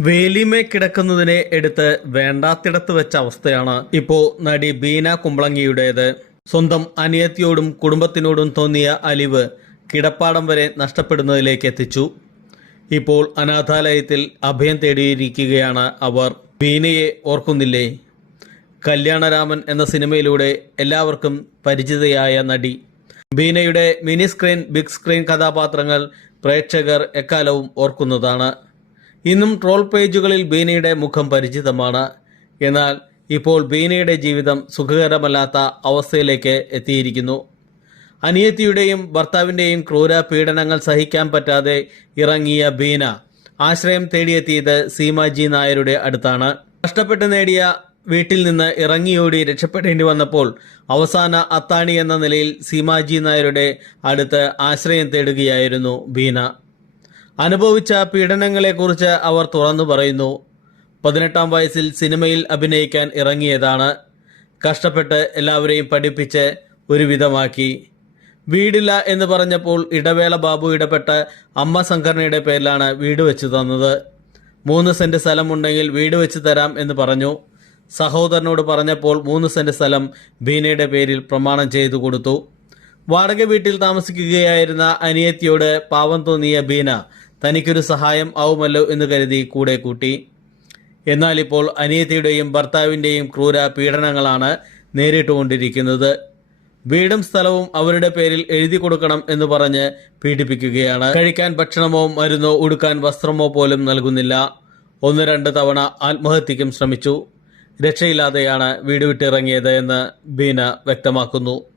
വേലിമേ കിടക്കുന്നതിനെ എടുത്ത് വേണ്ടാത്തിടത്ത് വെച്ച അവസ്ഥയാണ് ഇപ്പോ നടി ബീന കുമ്പളങ്ങിയുടേത്. സ്വന്തം അനിയത്തിയോടും കുടുംബത്തിനോടും തോന്നിയ അലിവ് കിടപ്പാടം വരെ നഷ്ടപ്പെടുന്നതിലേക്ക് എത്തിച്ചു. ഇപ്പോൾ അനാഥാലയത്തിൽ അഭയം തേടിയിരിക്കുകയാണ് അവർ. ബീനയെ ഓർക്കുന്നില്ലേ? കല്യാണരാമൻ എന്ന സിനിമയിലൂടെ എല്ലാവർക്കും പരിചിതയായ നടി. ബീനയുടെ മിനി സ്ക്രീൻ ബിഗ് സ്ക്രീൻ കഥാപാത്രങ്ങൾ പ്രേക്ഷകർ എക്കാലവും ഓർക്കുന്നതാണ്. ഇന്നും ട്രോൾ പേജുകളിൽ ബീനയുടെ മുഖം പരിചിതമാണ്. എന്നാൽ ഇപ്പോൾ ബീനയുടെ ജീവിതം സുഖകരമല്ലാത്ത അവസ്ഥയിലേക്ക് എത്തിയിരിക്കുന്നു. അനിയത്തിയുടെയും ഭർത്താവിന്റെയും ക്രൂര പീഡനങ്ങൾ സഹിക്കാൻ പറ്റാതെ ഇറങ്ങിയ ബീന ആശ്രയം തേടിയെത്തിയത് സീമാജി നായരുടെ അടുത്താണ്. കഷ്ടപ്പെട്ട് നേടിയ വീട്ടിൽ നിന്ന് ഇറങ്ങിയോടി രക്ഷപ്പെടേണ്ടി വന്നപ്പോൾ അവസാന അത്താണി എന്ന നിലയിൽ സീമാജി നായരുടെ അടുത്ത് ആശ്രയം തേടുകയായിരുന്നു ബീന. അനുഭവിച്ച പീഡനങ്ങളെക്കുറിച്ച് അവർ തുറന്നു പറയുന്നു. പതിനെട്ടാം വയസ്സിൽ സിനിമയിൽ അഭിനയിക്കാൻ ഇറങ്ങിയതാണ്. കഷ്ടപ്പെട്ട് എല്ലാവരെയും പഠിപ്പിച്ച് ഒരുവിധമാക്കി. വീടില്ല എന്ന് പറഞ്ഞപ്പോൾ ഇടവേള ബാബു ഇടപെട്ട് അമ്മ സംഘടനയുടെ പേരിലാണ് വീട് വെച്ച് തന്നത്. മൂന്ന് സെന്റ് സ്ഥലമുണ്ടെങ്കിൽ വീട് വെച്ച് തരാം എന്ന് പറഞ്ഞു. സഹോദരനോട് പറഞ്ഞപ്പോൾ മൂന്ന് സെന്റ് സ്ഥലം ബീനയുടെ പേരിൽ പ്രമാണം ചെയ്തു കൊടുത്തു. വാടക വീട്ടിൽ താമസിക്കുകയായിരുന്ന അനിയത്തിയോട് പാവം തോന്നിയ ബീന തനിക്കൊരു സഹായം ആവുമല്ലോ എന്ന് കരുതി കൂടെ കൂട്ടി. എന്നാൽ ഇപ്പോൾ അനിയത്തിയുടെയും ഭർത്താവിന്റെയും ക്രൂര പീഡനങ്ങളാണ് നേരിട്ടുകൊണ്ടിരിക്കുന്നത്. വീടും സ്ഥലവും അവരുടെ പേരിൽ എഴുതി കൊടുക്കണം എന്ന് പറഞ്ഞ് പീഡിപ്പിക്കുകയാണ്. കഴിക്കാൻ ഭക്ഷണമോ മരുന്നോ ഉടുക്കാൻ വസ്ത്രമോ പോലും നൽകുന്നില്ല. ഒന്ന് രണ്ട് തവണ ആത്മഹത്യക്കും ശ്രമിച്ചു. രക്ഷയില്ലാതെയാണ് വീട് വിട്ടിറങ്ങിയത് എന്ന് ബീന വ്യക്തമാക്കുന്നു.